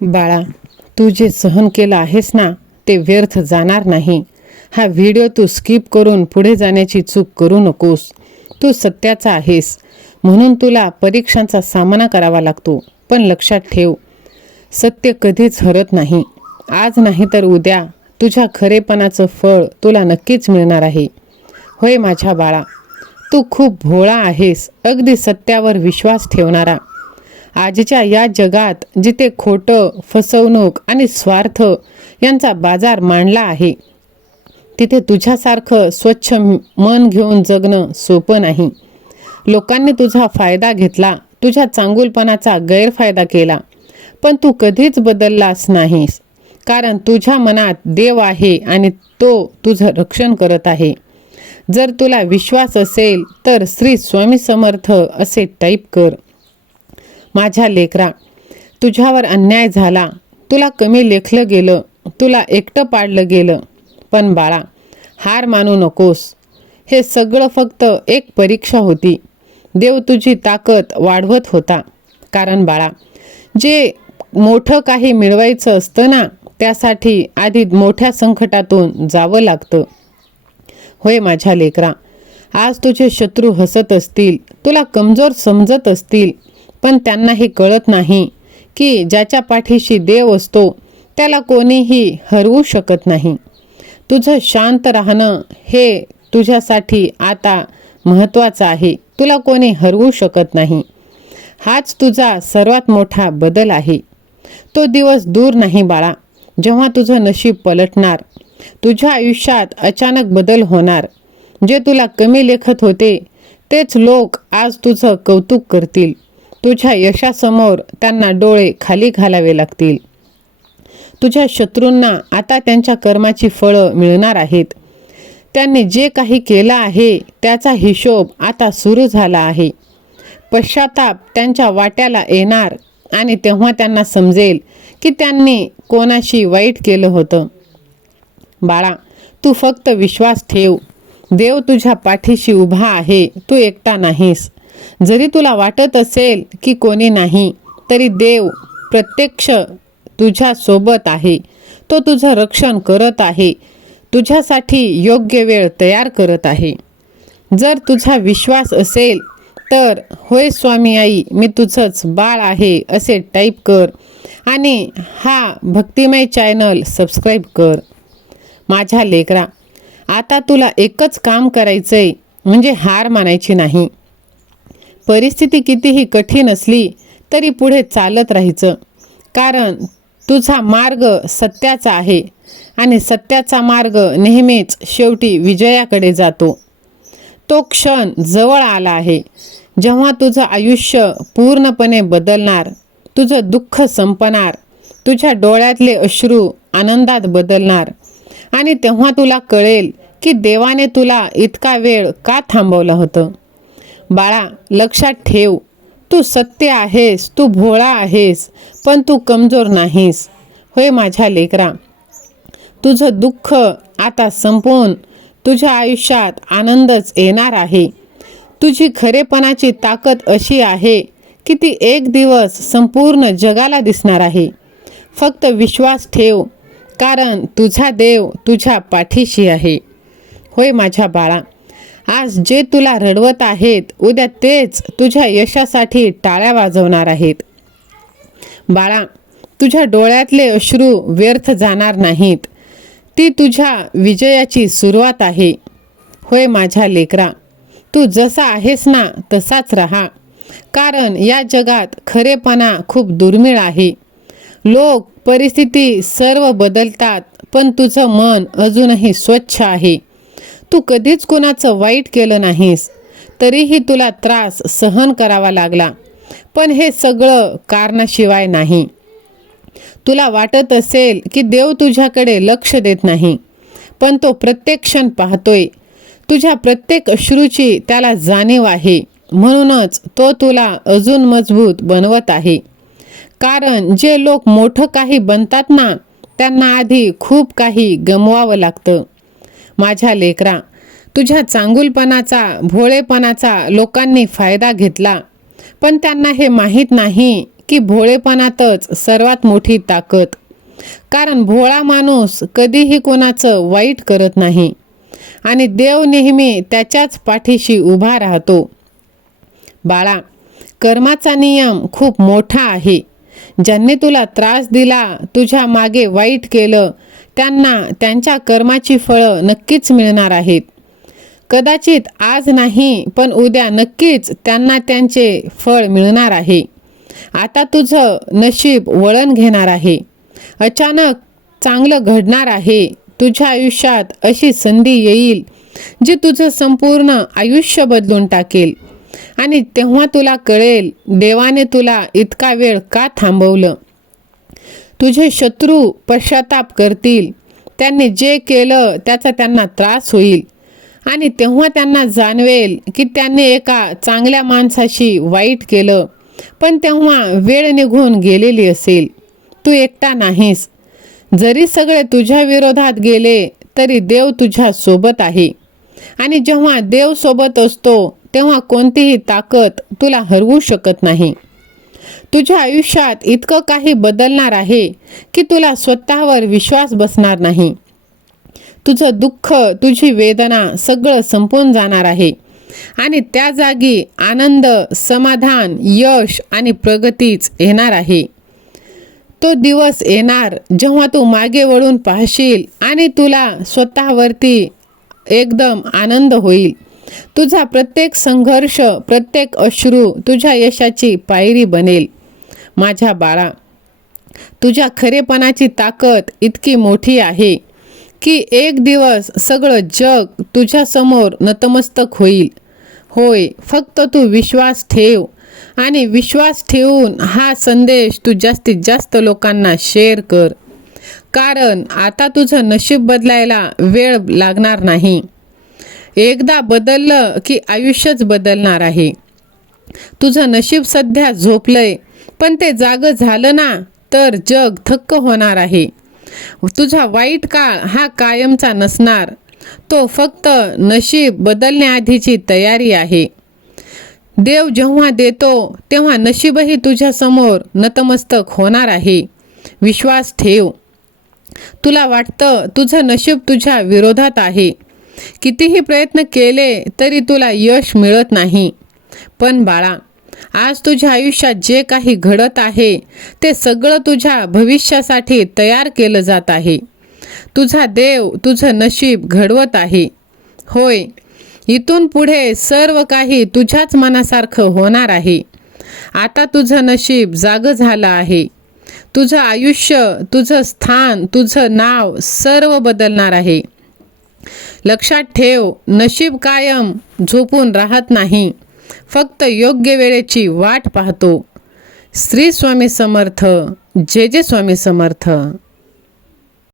बाळा, तू जे सहन केलं आहेस ना, ते व्यर्थ जाणार नाही. हा व्हिडिओ तू स्किप करून पुढे जाण्याची चूक करू नकोस. तू सत्याचा आहेस, म्हणून तुला परीक्षांचा सामना करावा लागतो. पण लक्षात ठेव, सत्य कधीच हरत नाही. आज नाही तर उद्या तुझ्या खरेपणाचं फळ तुला नक्कीच मिळणार आहे. होय माझ्या बाळा, तू खूप भोळा आहेस, अगदी सत्यावर विश्वास ठेवणारा. आजच्या या जगात जिथे खोटं, फसवणूक आणि स्वार्थ यांचा बाजार मांडला आहे, तिथे तुझ्यासारखं स्वच्छ मन घेऊन जगणं सोपं नाही. लोकांनी तुझा फायदा घेतला, तुझ्या चांगुलपणाचा गैरफायदा केला, पण तू कधीच बदललास नाहीस. कारण तुझ्या मनात देव आहे आणि तो तुझं रक्षण करत आहे. जर तुला विश्वास असेल तर श्री स्वामी समर्थ असे टाईप कर. माझ्या लेकरा, तुझ्यावर अन्याय झाला, तुला कमी लेखलं गेलं, तुला एकटं पाडलं गेलं, पण बाळा, हार मानू नकोस. हे सगळं फक्त एक परीक्षा होती. देव तुझी ताकद वाढवत होता. कारण बाळा, जे मोठं काही मिळवायचं असतं ना, त्यासाठी आधी मोठ्या संकटातून जावं लागतं. होय माझ्या लेकरा, आज तुझे शत्रू हसत असतील, तुला कमजोर समजत असतील, पण त्यांना हे कळत नाही की ज्याच्या पाठीशी देव असतो त्याला कोणीही हरवू शकत नाही. तुझं शांत राहणं हे तुझ्यासाठी आता महत्त्वाचं आहे. तुला कोणी हरवू शकत नाही. हाच तुझा सर्वात मोठा बदल आहे. तो दिवस दूर नाही बाळा, जेव्हा तुझं नशीब पलटणार. तुझ्या आयुष्यात अचानक बदल होणार. जे तुला कमी लेखत होते तेच लोक आज तुझं कौतुक करतील. तुझ्या यशासमोर त्यांना डोळे खाली घालावे लागतील. तुझ्या शत्रूंना आता त्यांच्या कर्माची फळं मिळणार आहेत. त्यांनी जे काही केलं आहे त्याचा हिशोब आता सुरू झाला आहे. पश्चाताप त्यांच्या वाट्याला येणार आणि तेव्हा त्यांना समजेल की त्यांनी कोणाशी वाईट केलं होतं. बाळा, तू फक्त विश्वास ठेव. देव तुझ्या पाठीशी उभा आहे, तू एकटा नाहीस. जरी तुला वाटत असेल की कोणी नाही, तरी देव प्रत्यक्ष तुझ्या सोबत आहे. तो तुझं रक्षण करत आहे, तुझ्यासाठी योग्य वेळ तयार करत आहे. जर तुझा विश्वास असेल तर होय स्वामी आई, मी तुझंच बाळ आहे असे टाईप कर आणि हा भक्तिमय चॅनल सबस्क्राईब कर. माझ्या लेकरा, आता तुला एकच काम करायचंय, म्हणजे हार मानायची नाही. परिस्थिती कितीही कठीण असली तरी पुढे चालत राहायचं. कारण तुझा मार्ग सत्याचा आहे आणि सत्याचा मार्ग नेहमीच शेवटी विजयाकडे जातो. तो क्षण जवळ आला आहे जेव्हा तुझं आयुष्य पूर्णपणे बदलणार. तुझं दुःख संपणार, तुझ्या डोळ्यातले अश्रू आनंदात बदलणार आणि तेव्हा तुला कळेल की देवाने तुला इतका वेळ का थांबवलं होतं. बाळा, लक्षात ठेव, तू सत्य आहेस, तू भोळा आहेस, पण तू कमजोर नाहीस. होय माझ्या लेकरा, तुझं दुःख आता संपवून तुझ्या आयुष्यात आनंदच येणार आहे. तुझी खरेपणाची ताकद अशी आहे की ती एक दिवस संपूर्ण जगाला दिसणार आहे. फक्त विश्वास ठेव, कारण तुझा देव तुझ्या पाठीशी आहे. होय माझ्या बाळा, आज जे तुला रडवत आहेत, उद्या तेच तुझ्या यशासाठी टाळ्या वाजवणार आहेत. बाळा, तुझ्या डोळ्यातले अश्रू व्यर्थ जाणार नाहीत. ती तुझ्या विजयाची सुरुवात आहे. होय माझ्या लेकरा, तू जसा आहेस ना तसाच राहा. कारण या जगात खरेपणा खूप दुर्मिळ आहे. लोक, परिस्थिती सर्व बदलतात, पण तुझं मन अजूनही स्वच्छ आहे. तू कधीच कुणाचं वाईट केलं नाहीस, तरीही तुला त्रास सहन करावा लागला. पण हे सगळं कारणाशिवाय नाही. तुला वाटत असेल की देव तुझ्याकडे लक्ष देत नाही, पण तो प्रत्येक क्षण पाहतोय. तुझ्या प्रत्येक अश्रूची त्याला जाणीव आहे. म्हणूनच तो तुला अजून मजबूत बनवत आहे. कारण जे लोक मोठं काही बनतात ना, त्यांना आधी खूप काही गमवावं लागतं. माझ्या लेकरा, तुझ्या चांगुलपणाचा, भोळेपणाचा लोकांनी फायदा घेतला, पण त्यांना हे माहीत नाही की भोळेपणातच सर्वात मोठी ताकद. कारण भोळा माणूस कधीही कोणाचं वाईट करत नाही आणि देव नेहमी त्याच्याच पाठीशी उभा राहतो. बाळा, कर्माचा नियम खूप मोठा आहे. ज्यांनी तुला त्रास दिला, तुझ्या मागे वाईट केलं, त्यांना त्यांच्या कर्माची फळं नक्कीच मिळणार आहेत. कदाचित आज नाही, पण उद्या नक्कीच त्यांना त्यांचे फळ मिळणार आहे. आता तुझं नशीब वळण घेणार आहे. अचानक चांगलं घडणार आहे. तुझ्या आयुष्यात अशी संधी येईल जी तुझं संपूर्ण आयुष्य बदलून टाकेल. आणि तेव्हा तुला कळेल, देवाने तुला इतका वेळ का थांबवलं. तुझे शत्रू पश्चाताप करतील. त्यांनी जे केलं त्याचा त्यांना त्रास होईल आणि तेव्हा त्यांना जाणवेल की त्यांनी एका चांगल्या माणसाशी वाईट केलं, पण तेव्हा वेळ निघून गेलेली असेल. तू एकटा नाहीस. जरी सगळे तुझ्या विरोधात गेले तरी देव तुझ्या सोबत आहे. आणि जेव्हा देव सोबत असतो तेव्हा कोणतीही ताकद तुला हरवू शकत नाही. तुझ्या आयुष्यात इतकं काही बदलणार आहे की तुला स्वतःवर विश्वास बसणार नाही. तुझं दुःख, तुझी वेदना सगळं संपून जाणार आहे आणि त्या जागी आनंद, समाधान, यश आणि प्रगतीच येणार आहे. तो दिवस येणार जेव्हा तू मागे वळून पाहशील आणि तुला स्वतःवरती एकदम आनंद होईल. तुझा प्रत्येक संघर्ष, प्रत्येक अश्रू तुझ्या यशाची पायरी बनेल. माझ्या बाळा, तुझ्या खरेपणाची ताकद इतकी मोठी आहे की एक दिवस सगळं जग तुझ्यासमोर नतमस्तक होईल. होय, फक्त तू विश्वास ठेव आणि विश्वास ठेवून हा संदेश तू जास्तीत जास्त लोकांना शेअर कर. कारण आता तुझं नशीब बदलायला वेळ लागणार नाही. एकदा बदललं की आयुष्यच बदलणार आहे. तुझं नशीब सध्या झोपलंय, पण ते जागं झालं ना तर जग थक्क होणार आहे. तुझा वाईट काळ हा कायमचा नसणार. तो फक्त नशीब बदलण्याआधीची तयारी आहे. देव जेव्हा देतो तेव्हा नशीबही तुझ्यासमोर नतमस्तक होणार आहे. विश्वास ठेव. तुला वाटतं तुझं नशीब तुझ्या विरोधात आहे. कितीही प्रयत्न केले तरी तुला यश मिळत नाही. पण बाळा, आज तुझ्या आयुष्यात जे काही घडत आहे ते सगळं तुझ्या भविष्यासाठी तयार केलं जात आहे. तुझा देव तुझं नशीब घडवत आहे. होय, इथून पुढे सर्व काही तुझ्याच मनासारखं होणार आहे. आता तुझं नशीब जागं झालं आहे. तुझं आयुष्य, तुझं स्थान, तुझं नाव सर्व बदलणार आहे. लक्षात ठेव, नशीब कायम झोपून राहत नाही, फक्त योग्य वेळेची वाट पाहतो. श्री स्वामी समर्थ. जय जय स्वामी समर्थ.